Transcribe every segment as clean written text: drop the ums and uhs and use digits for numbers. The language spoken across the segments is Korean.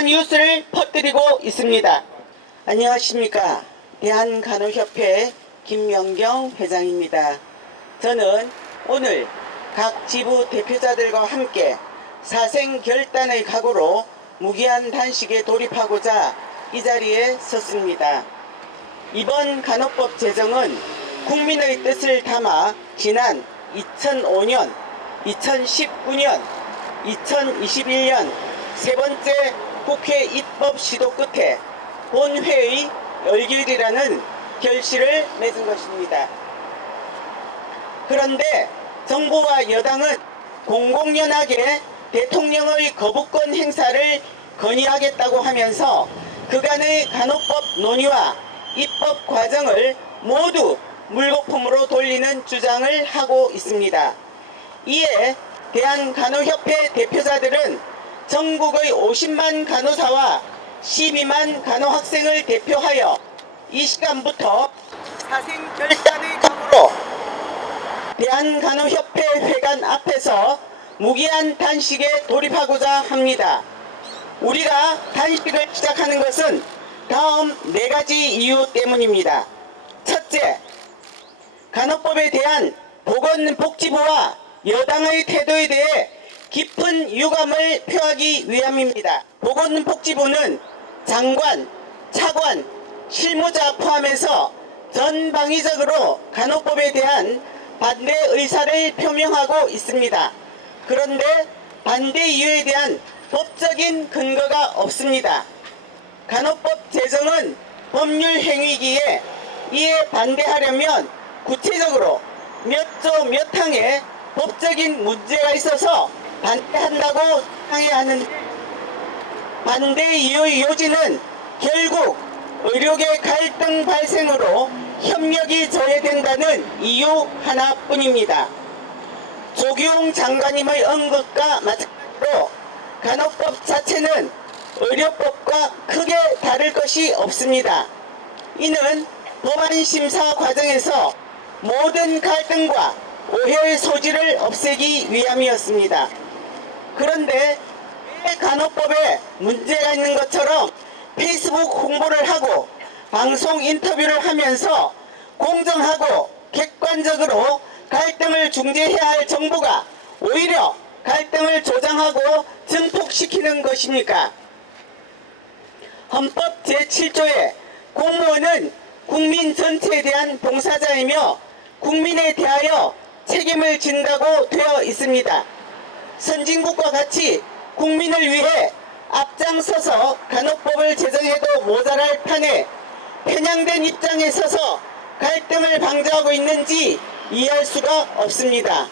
가짜 뉴스를 퍼뜨리고 있습니다. 안녕하십니까. 대한간호협회 김명경 회장입니다. 저는 오늘 각 지부 대표자들과 함께 사생결단의 각오로 무기한 단식에 돌입하고자 이 자리에 섰습니다. 이번 간호법 제정은 국민의 뜻을 담아 지난 2005년, 2019년, 2021년 세 번째 국회 입법 시도 끝에 본회의 열결이라는 결실을 맺은 것입니다. 그런데 정부와 여당은 공공연하게 대통령의 거부권 행사를 건의하겠다고 하면서 그간의 간호법 논의와 입법 과정을 모두 물거품으로 돌리는 주장을 하고 있습니다. 이에 대한간호협회 대표자들은 전국의 50만 간호사와 12만 간호학생을 대표하여 이 시간부터 사생결단의 각오로 대한간호협회 회관 앞에서 무기한 단식에 돌입하고자 합니다. 우리가 단식을 시작하는 것은 다음 4가지 이유 때문입니다. 첫째, 간호법에 대한 보건복지부와 여당의 태도에 대해 깊은 유감을 표하기 위함입니다. 보건복지부는 장관, 차관, 실무자 포함해서 전방위적으로 간호법에 대한 반대 의사를 표명하고 있습니다. 그런데 반대 이유에 대한 법적인 근거가 없습니다. 간호법 제정은 법률 행위기에 이에 반대하려면 구체적으로 몇 조 몇 항에 법적인 문제가 있어서 반대한다고 항해야 하는데 반대 이유의 요지는 결국 의료계 갈등 발생으로 협력이 저해된다는 이유 하나뿐입니다. 조규용 장관님의 언급과 마찬가지로 간호법 자체는 의료법과 크게 다를 것이 없습니다. 이는 법안 심사 과정에서 모든 갈등과 오해의 소지를 없애기 위함이었습니다. 그런데 왜 간호법에 문제가 있는 것처럼 페이스북 홍보를 하고 방송 인터뷰를 하면서 공정하고 객관적으로 갈등을 중재해야 할 정부가 오히려 갈등을 조장하고 증폭시키는 것입니까? 헌법 제7조에 공무원은 국민 전체에 대한 봉사자이며 국민에 대하여 책임을 진다고 되어 있습니다. 선진국과 같이 국민을 위해 앞장서서 간호법을 제정해도 모자랄 판에 편향된 입장에 서서 갈등을 방조하고 있는지 이해할 수가 없습니다.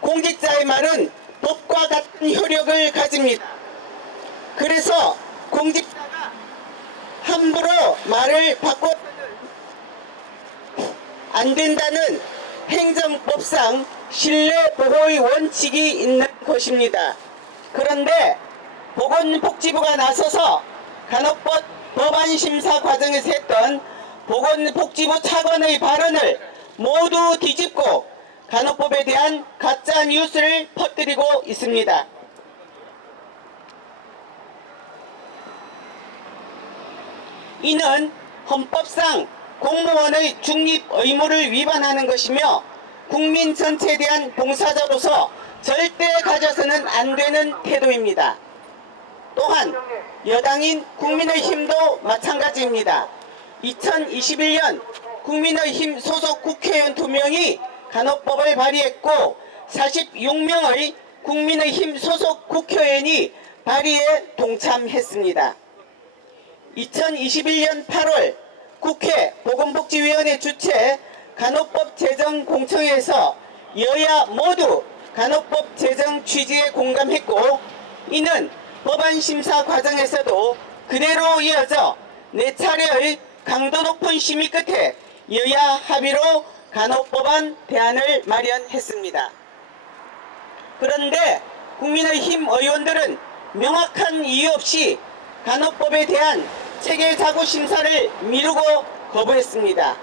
공직자의 말은 법과 같은 효력을 가집니다. 그래서 공직자가 함부로 말을 바꿔서는 안 된다는 행정법상 신뢰보호의 원칙이 있는 것입니다. 그런데 보건복지부가 나서서 간호법 법안 심사 과정에서 했던 보건복지부 차관의 발언을 모두 뒤집고 간호법에 대한 가짜 뉴스를 퍼뜨리고 있습니다. 이는 헌법상 공무원의 중립 의무를 위반하는 것이며 국민 전체에 대한 봉사자로서 절대 가져서는 안 되는 태도입니다. 또한 여당인 국민의힘도 마찬가지입니다. 2021년 국민의힘 소속 국회의원 2명이 간호법을 발의했고 46명의 국민의힘 소속 국회의원이 발의에 동참했습니다. 2021년 8월 국회 보건복지위원회 주최 간호법 제정 공청회에서 여야 모두 간호법 제정 취지에 공감했고 이는 법안 심사 과정에서도 그대로 이어져 4차례의 강도 높은 심의 끝에 여야 합의로 간호법안 대안을 마련했습니다. 그런데 국민의힘 의원들은 명확한 이유 없이 간호법에 대한 체계자구 심사를 미루고 거부했습니다.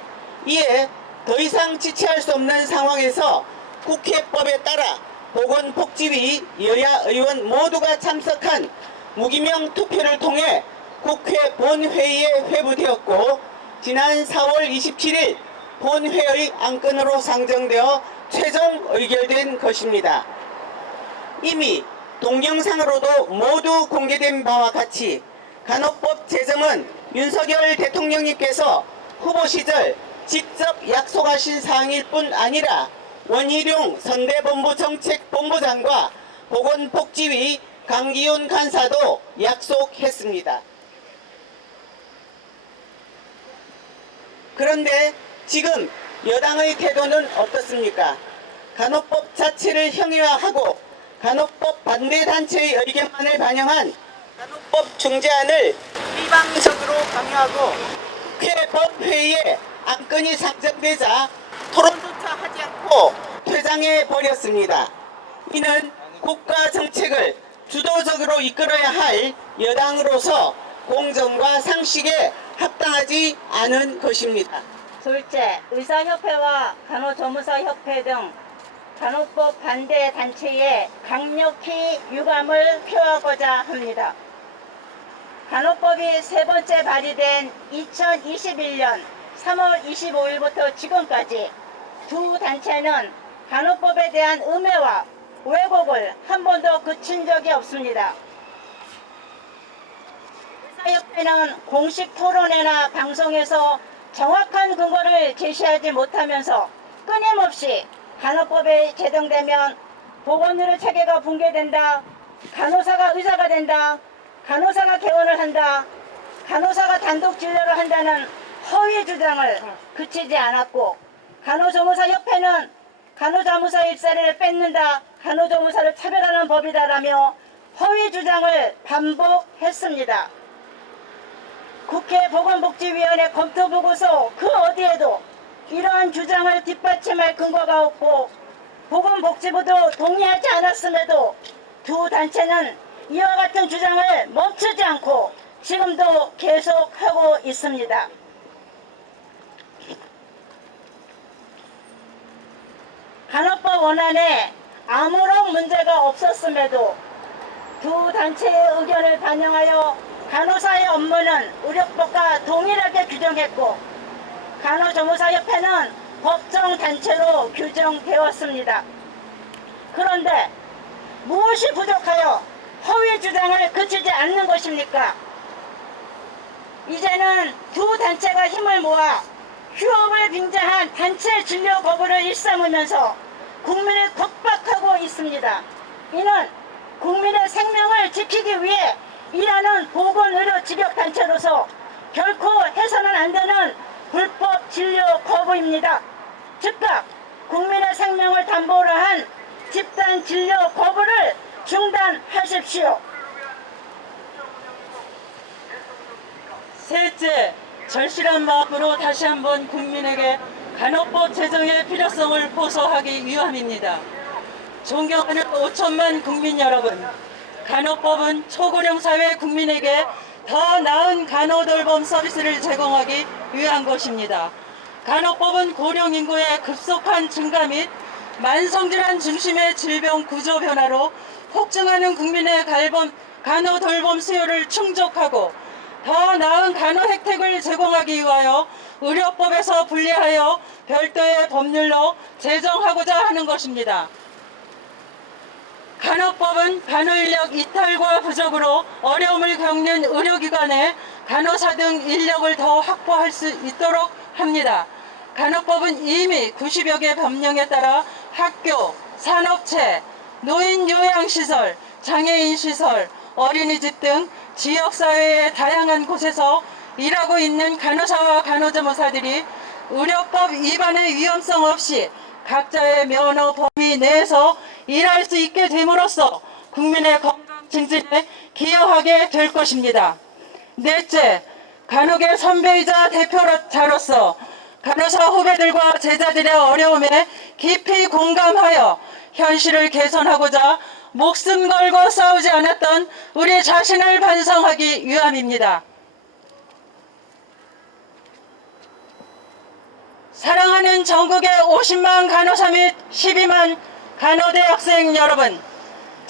이에 더 이상 지체할 수 없는 상황에서 국회법에 따라 보건복지위 여야 의원 모두가 참석한 무기명 투표를 통해 국회 본회의에 회부되었고 지난 4월 27일 본회의 안건으로 상정되어 최종 의결된 것입니다. 이미 동영상으로도 모두 공개된 바와 같이 간호법 제정은 윤석열 대통령님께서 후보 시절 직접 약속하신 사항일 뿐 아니라 원희룡 선대본부 정책본부장과 보건복지위 강기훈 간사도 약속했습니다. 그런데 지금 여당의 태도는 어떻습니까? 간호법 자체를 형해화하고 간호법 반대 단체의 의견만을 반영한 간호법 중재안을 일방적으로 강요하고 국회 법회의에 안건이 상정되자 토론조차 하지 않고 퇴장해 버렸습니다. 이는 국가 정책을 주도적으로 이끌어야 할 여당으로서 공정과 상식에 합당하지 않은 것입니다. 둘째, 의사협회와 간호조무사협회 등 간호법 반대 단체에 강력히 유감을 표하고자 합니다. 간호법이 세 번째 발의된 2021년 3월 25일부터 지금까지 두 단체는 간호법에 대한 음해와 왜곡을 한 번도 그친 적이 없습니다. 의사협회는 공식 토론회나 방송에서 정확한 근거를 제시하지 못하면서 끊임없이 간호법이 제정되면 보건의료 체계가 붕괴된다, 간호사가 의사가 된다, 간호사가 개원을 한다, 간호사가 단독 진료를 한다는 허위 주장을 그치지 않았고, 간호조무사협회는 간호조무사 일자리를 뺏는다, 간호조무사를 차별하는 법이다라며 허위 주장을 반복했습니다. 국회 보건복지위원회 검토보고서 그 어디에도 이러한 주장을 뒷받침할 근거가 없고 보건복지부도 동의하지 않았음에도 두 단체는 이와 같은 주장을 멈추지 않고 지금도 계속하고 있습니다. 간호법 원안에 아무런 문제가 없었음에도 두 단체의 의견을 반영하여 간호사의 업무는 의료법과 동일하게 규정했고 간호조무사협회는 법정단체로 규정되었습니다. 그런데 무엇이 부족하여 허위 주장을 그치지 않는 것입니까? 이제는 두 단체가 힘을 모아 휴업을 빙자한 단체 진료 거부를 일삼으면서 국민을 겁박하고 있습니다. 이는 국민의 생명을 지키기 위해 일하는 보건의료 직역단체로서 결코 해서는 안 되는 불법 진료 거부입니다. 즉각 국민의 생명을 담보로 한 집단 진료 거부를 중단하십시오. 셋째, 절실한 마음으로 다시 한번 국민에게 간호법 제정의 필요성을 호소하기 위함입니다. 존경하는 5천만 국민 여러분, 간호법은 초고령 사회 국민에게 더 나은 간호돌봄 서비스를 제공하기 위한 것입니다. 간호법은 고령 인구의 급속한 증가 및 만성질환 중심의 질병 구조 변화로 폭증하는 국민의 간호돌봄 수요를 충족하고 더 나은 간호 혜택을 제공하기 위하여 의료법에서 분리하여 별도의 법률로 제정하고자 하는 것입니다. 간호법은 간호인력 이탈과 부족으로 어려움을 겪는 의료기관에 간호사 등 인력을 더 확보할 수 있도록 합니다. 간호법은 이미 90여 개 법령에 따라 학교, 산업체, 노인 요양시설, 장애인시설, 어린이집 등 지역사회의 다양한 곳에서 일하고 있는 간호사와 간호조무사들이 의료법 위반의 위험성 없이 각자의 면허 범위 내에서 일할 수 있게 됨으로써 국민의 건강 증진에 기여하게 될 것입니다. 넷째, 간호계 선배이자 대표자로서 간호사 후배들과 제자들의 어려움에 깊이 공감하여 현실을 개선하고자 목숨 걸고 싸우지 않았던 우리 자신을 반성하기 위함입니다. 사랑하는 전국의 50만 간호사 및 12만 간호대 학생 여러분,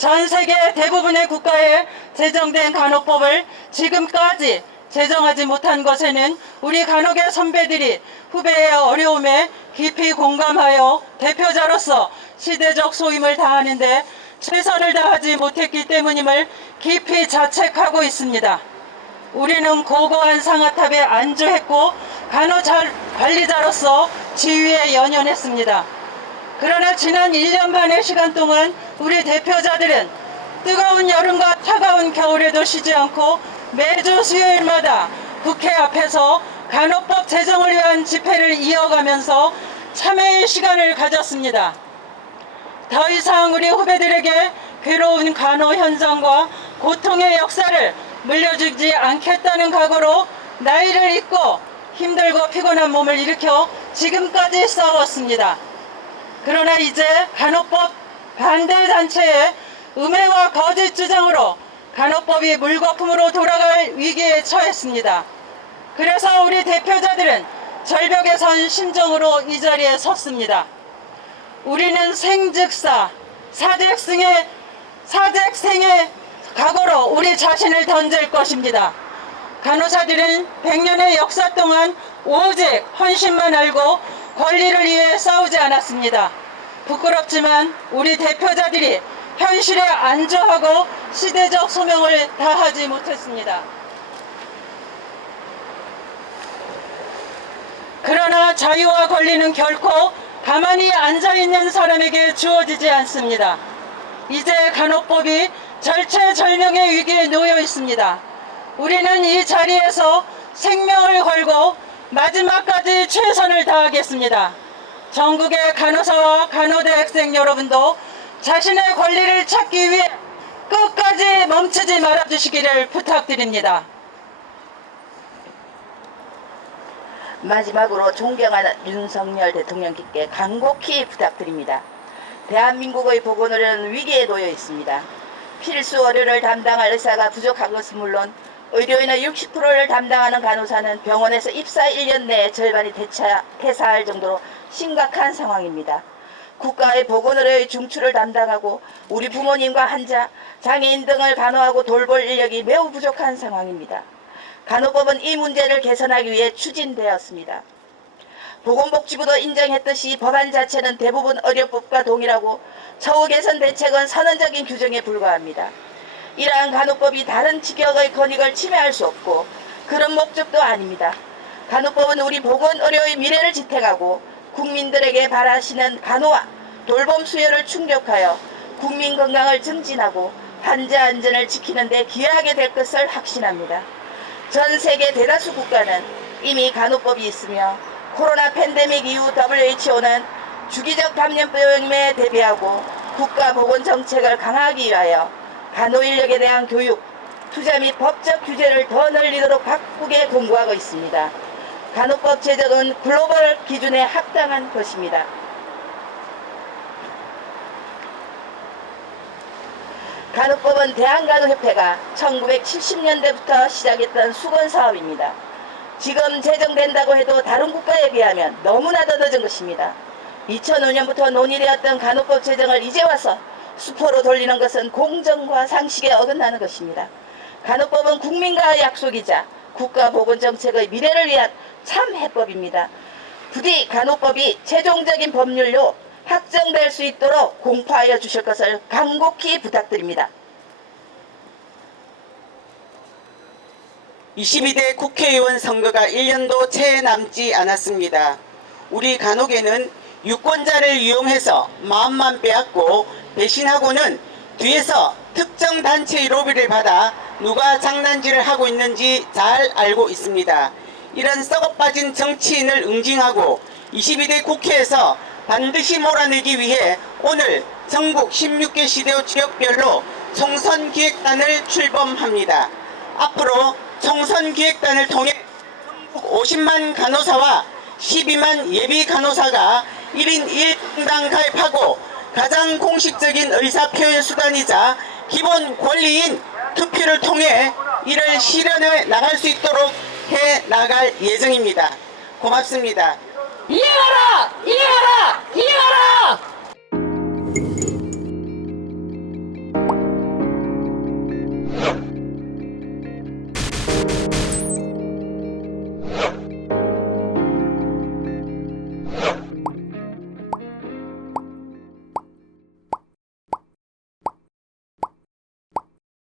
전 세계 대부분의 국가에 제정된 간호법을 지금까지 제정하지 못한 것에는 우리 간호계 선배들이 후배의 어려움에 깊이 공감하여 대표자로서 시대적 소임을 다하는데 최선을 다하지 못했기 때문임을 깊이 자책하고 있습니다. 우리는 고고한 상아탑에 안주했고 간호관리자로서 지위에 연연했습니다. 그러나 지난 1년 반의 시간 동안 우리 대표자들은 뜨거운 여름과 차가운 겨울에도 쉬지 않고 매주 수요일마다 국회 앞에서 간호법 제정을 위한 집회를 이어가면서 참회의 시간을 가졌습니다. 더 이상 우리 후배들에게 괴로운 간호 현장과 고통의 역사를 물려주지 않겠다는 각오로 나이를 잊고 힘들고 피곤한 몸을 일으켜 지금까지 싸웠습니다. 그러나 이제 간호법 반대 단체의 음해와 거짓 주장으로 간호법이 물거품으로 돌아갈 위기에 처했습니다. 그래서 우리 대표자들은 절벽에 선 심정으로 이 자리에 섰습니다. 우리는 생즉사, 사직생의 각오로 우리 자신을 던질 것입니다. 간호사들은 100년의 역사 동안 오직 헌신만 알고 권리를 위해 싸우지 않았습니다. 부끄럽지만 우리 대표자들이 현실에 안주하고 시대적 소명을 다하지 못했습니다. 그러나 자유와 권리는 결코 가만히 앉아있는 사람에게 주어지지 않습니다. 이제 간호법이 절체절명의 위기에 놓여 있습니다. 우리는 이 자리에서 생명을 걸고 마지막까지 최선을 다하겠습니다. 전국의 간호사와 간호대학생 여러분도 자신의 권리를 찾기 위해 끝까지 멈추지 말아주시기를 부탁드립니다. 마지막으로 존경하는 윤석열 대통령께 간곡히 부탁드립니다. 대한민국의 보건의료는 위기에 놓여 있습니다. 필수 의료를 담당할 의사가 부족한 것은 물론 의료인의 60%를 담당하는 간호사는 병원에서 입사 1년 내에 절반이 퇴사할 정도로 심각한 상황입니다. 국가의 보건의료의 중추를 담당하고 우리 부모님과 환자, 장애인 등을 간호하고 돌볼 인력이 매우 부족한 상황입니다. 간호법은 이 문제를 개선하기 위해 추진되었습니다. 보건복지부도 인정했듯이 법안 자체는 대부분 의료법과 동일하고 처우 개선 대책은 선언적인 규정에 불과합니다. 이러한 간호법이 다른 직역의 권익을 침해할 수 없고 그런 목적도 아닙니다. 간호법은 우리 보건의료의 미래를 지탱하고 국민들에게 바라시는 간호와 돌봄 수요를 충족하여 국민 건강을 증진하고 환자 안전을 지키는 데 기여하게 될 것을 확신합니다. 전 세계 대다수 국가는 이미 간호법이 있으며 코로나 팬데믹 이후 WHO는 주기적 감염병에 대비하고 국가보건정책을 강화하기 위하여 간호인력에 대한 교육, 투자 및 법적 규제를 더 늘리도록 바꾸게 공고하고 있습니다. 간호법 제정은 글로벌 기준에 합당한 것입니다. 간호법은 대한간호협회가 1970년대부터 시작했던 수건사업입니다. 지금 제정된다고 해도 다른 국가에 비하면 너무나도 늦은 것입니다. 2005년부터 논의되었던 간호법 제정을 이제 와서 수포로 돌리는 것은 공정과 상식에 어긋나는 것입니다. 간호법은 국민과의 약속이자 국가보건정책의 미래를 위한 참 해법입니다. 부디 간호법이 최종적인 법률로 확정될 수 있도록 공포하여 주실 것을 간곡히 부탁드립니다. 22대 국회의원 선거가 1년도 채 남지 않았습니다. 우리 간호계는 유권자를 이용해서 마음만 빼앗고 배신하고는 뒤에서 특정 단체의 로비를 받아 누가 장난질을 하고 있는지 잘 알고 있습니다. 이런 썩어빠진 정치인을 응징하고 22대 국회에서 반드시 몰아내기 위해 오늘 전국 16개 시도 지역별로 총선기획단을 출범합니다. 앞으로 총선기획단을 통해 전국 50만 간호사와 12만 예비 간호사가 1인 1당당 가입하고 가장 공식적인 의사표현 수단이자 기본 권리인 투표를 통해 이를 실현해 나갈 수 있도록 해 나갈 예정입니다. 고맙습니다. 이해하라! 이해하라! 이해하라!